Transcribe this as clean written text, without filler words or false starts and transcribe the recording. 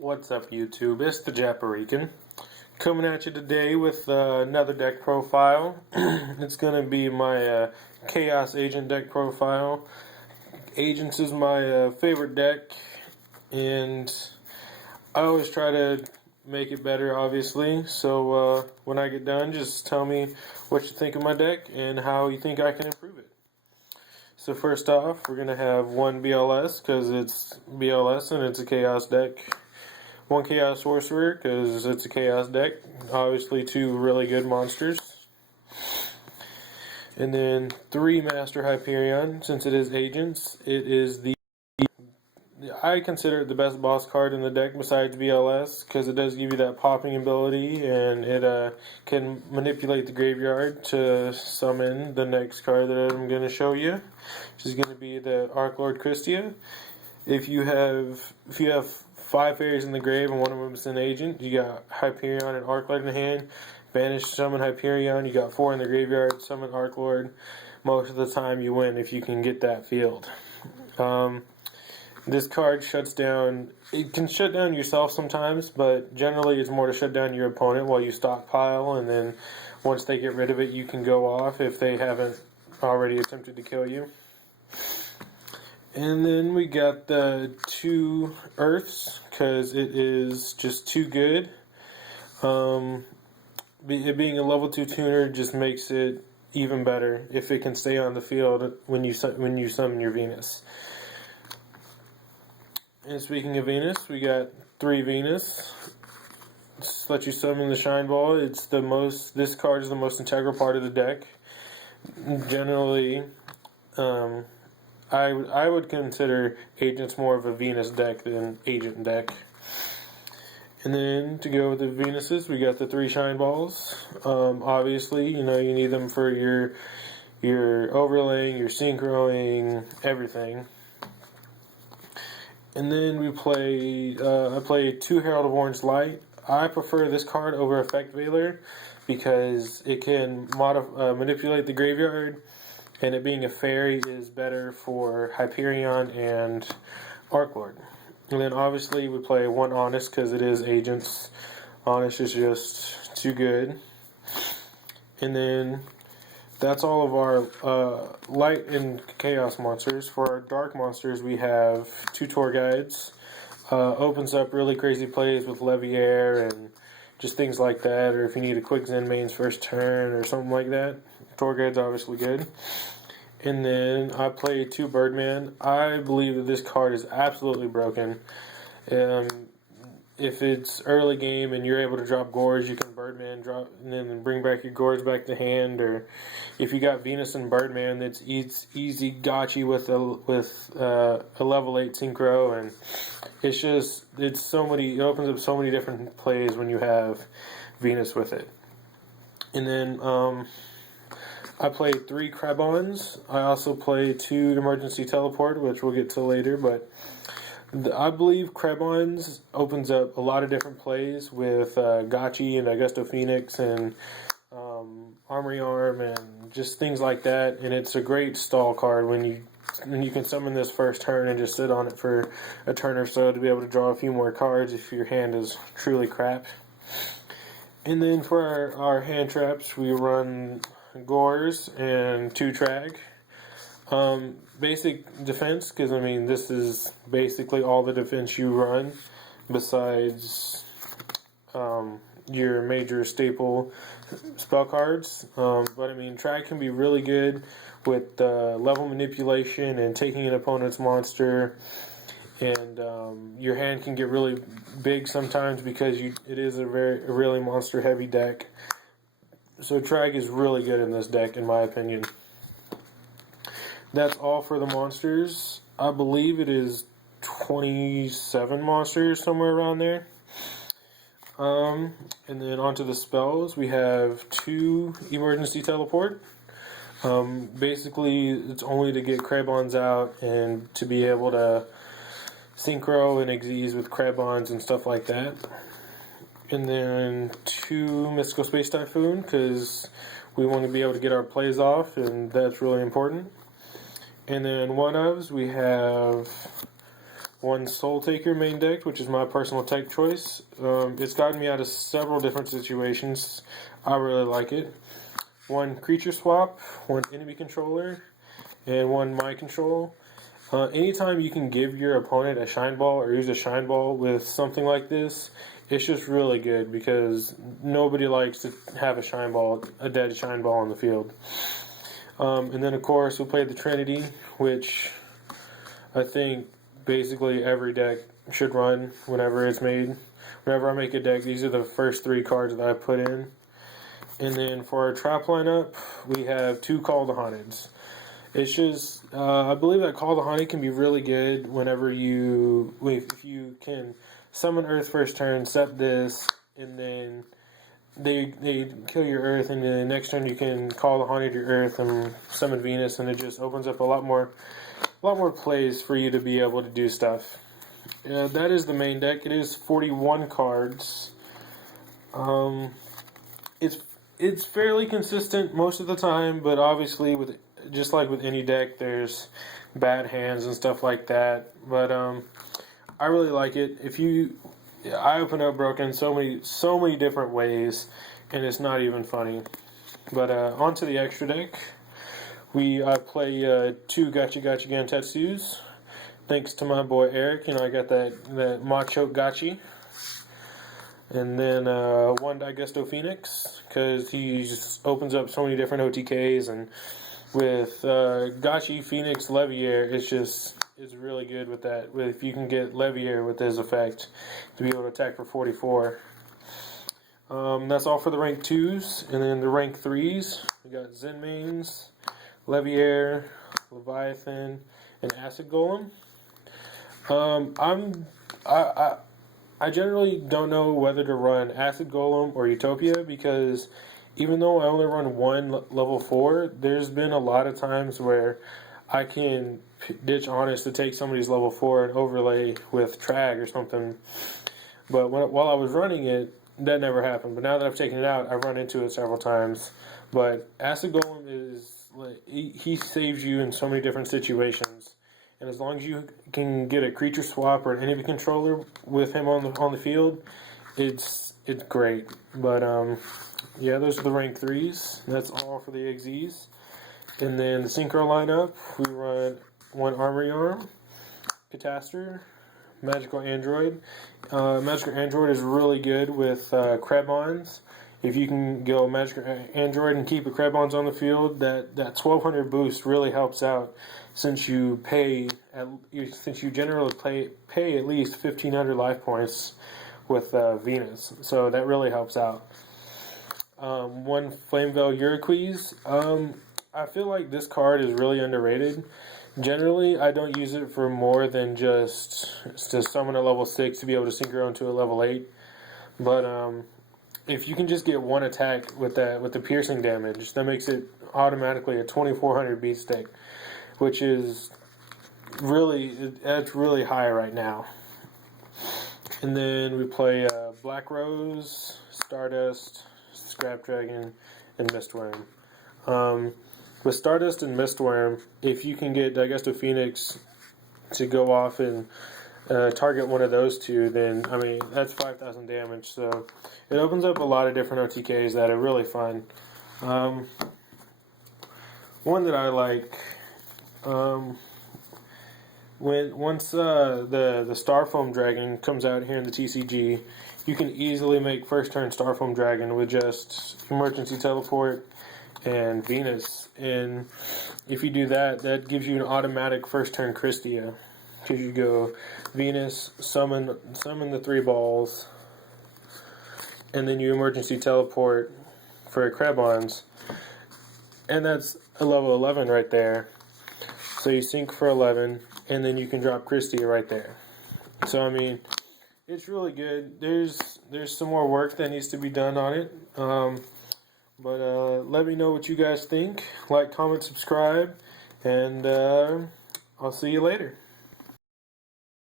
What's up, YouTube? It's the Japarican coming at you today with another deck profile. It's going to be my Chaos Agent deck profile. Agents is my favorite deck, and I always try to make it better, obviously. So when I get done, just tell me what you think of my deck and how you think I can improve it. So first off, we're going to have one BLS because it's BLS and it's a Chaos deck. One Chaos Sorcerer because it's a Chaos deck. Obviously two really good monsters. And then three Master Hyperion. Since it is Agents, it is I consider it the best boss card in the deck besides BLS because it does give you that popping ability and it can manipulate the graveyard to summon the next card that I'm going to show you, which is going to be the Arc Lord Christia. If you have 5 fairies in the grave and one of them is an agent, you got Hyperion and Arc Lord in the hand. Banish, summon Hyperion. You got 4 in the graveyard. Summon Arc Lord. Most of the time you win if you can get that field. This card shuts down. It can shut down yourself sometimes, but generally it's more to shut down your opponent while you stockpile, and then once they get rid of it, you can go off if they haven't already attempted to kill you. And then we got the 2 Earths, because it is just too good. It being a level 2 tuner just makes it even better if it can stay on the field when you summon your Venus. And speaking of Venus, we got 3 Venus. Just let you summon the Shine Ball. This card is the most integral part of the deck. Generally, I would consider Agents more of a Venus deck than Agent deck. And then to go with the Venuses, we got the 3 Shine Balls. Obviously, you need them for your overlaying, your synchroing, everything. And then we play. I play 2 Herald of Orange Light. I prefer this card over Effect Veiler because it can manipulate the graveyard. And it being a fairy is better for Hyperion and Arc Lord. And then obviously we play 1 Honest because it is Agents. Honest is just too good. And then that's all of our light and chaos monsters. For our dark monsters we have 2 Tour Guides. Opens up really crazy plays with Leviair and just things like that, or if you need a quick Zen mains first turn or something like that. Tour Guide's obviously good. And then I play 2 Birdman. I believe that this card is absolutely broken. If it's early game and you're able to drop Gorge, you can Birdman drop and then bring back your Gorge back to hand. Or if you got Venus and Birdman, it's easy gotchi with a level 8 Synchro, and it opens up so many different plays when you have Venus with it. And then I play 3 Crabons. I also play 2 Emergency Teleport, which we'll get to later, but I believe Crabons opens up a lot of different plays with Gotchi and Augusto Phoenix and Armory Arm and just things like that, and it's a great stall card when you can summon this first turn and just sit on it for a turn or so to be able to draw a few more cards if your hand is truly crap. And then for our hand traps, we run Gores and 2 Trag. Basic defense, because this is basically all the defense you run besides your major staple spell cards. But Trag can be really good with level manipulation and taking an opponent's monster, and your hand can get really big sometimes because it is a really monster heavy deck. So Trag is really good in this deck, in my opinion. That's all for the monsters. I believe it is 27 monsters, somewhere around there. And then onto the spells, we have 2 Emergency Teleport. Basically, it's only to get Crabons out and to be able to Synchro and Xyz with Crabons and stuff like that. And then 2 Mystical Space Typhoon, because we want to be able to get our plays off, and that's really important. And then 1 ofs, we have one Soul Taker main deck, which is my personal tech choice. It's gotten me out of several different situations. I really like it. One Creature Swap, one Enemy Controller, and one Mind Control. Anytime you can give your opponent a Shine Ball or use a Shine Ball with something like this, it's just really good because nobody likes to have a dead Shine Ball on the field. And then, of course, we played the Trinity, which I think basically every deck should run whenever it's made. Whenever I make a deck, these are the first 3 cards that I put in. And then for our trap lineup, we have 2 Call the Haunteds. It's just, I believe that Call the Haunted can be really good whenever if you can summon Earth first turn, set this, and then they kill your Earth, and the next turn you can Call the Haunted your Earth and summon Venus, and it just opens up a lot more plays for you to be able to do stuff. That is the main deck. It is 41 cards. It's fairly consistent most of the time, but obviously just like with any deck, there's bad hands and stuff like that. But I really like it. I open up Broken so many different ways, and it's not even funny. But on to the extra deck. I play 2 Gotcha Gotcha Gantetsus. Thanks to my boy Eric, I got that Macho Gotchi. And then 1 Digesto Phoenix, because he just opens up so many different OTKs, and with Gotchi, Phoenix, Leviair, it's really good with that. If you can get Leviair with his effect to be able to attack for 44. That's all for the rank 2s, and then the rank 3s, we got Zenmaines, Leviair, Leviathan, and Acid Golem. I generally don't know whether to run Acid Golem or Utopia because even though I only run 1 level 4, there's been a lot of times where I can ditch Honest to take somebody's level 4 and overlay with Trag or something. But while I was running it, that never happened. But now that I've taken it out, I've run into it several times. But Acid Golem he saves you in so many different situations. And as long as you can get a creature swap or an enemy controller with him on the field, it's great. But yeah, those are the rank 3s. That's all for the XZs. And then the Synchro lineup, we run 1 Armory Arm, Catastor, Magical Android. Magical Android is really good with Krebons. If you can go Magical Android and keep a Krebons on the field, that 1200 boost really helps out since you generally pay at least 1500 life points with Venus. So that really helps out. 1 Flamevale Uriquise. I feel like this card is really underrated. Generally, I don't use it for more than just to summon a level 6 to be able to synchro into a level 8. But if you can just get 1 attack with the piercing damage, that makes it automatically a 2400 beat stick, which is that's really high right now. And then we play Black Rose, Stardust, Scrap Dragon, and Mistworm. With Stardust and Mistworm, if you can get Digesto Phoenix to go off and target one of those 2, then, that's 5,000 damage. So it opens up a lot of different OTKs that are really fun. One that I like, once the Starfoam Dragon comes out here in the TCG, you can easily make first turn Starfoam Dragon with just Emergency Teleport and Venus. And if you do that, that gives you an automatic first turn Christia. Because you go Venus, summon the 3 balls, and then you Emergency Teleport for Krebons. And that's a level 11 right there. So you sync for 11, and then you can drop Christia right there. So, it's really good. There's some more work that needs to be done on it. But let me know what you guys think. Like, comment, subscribe, and I'll see you later.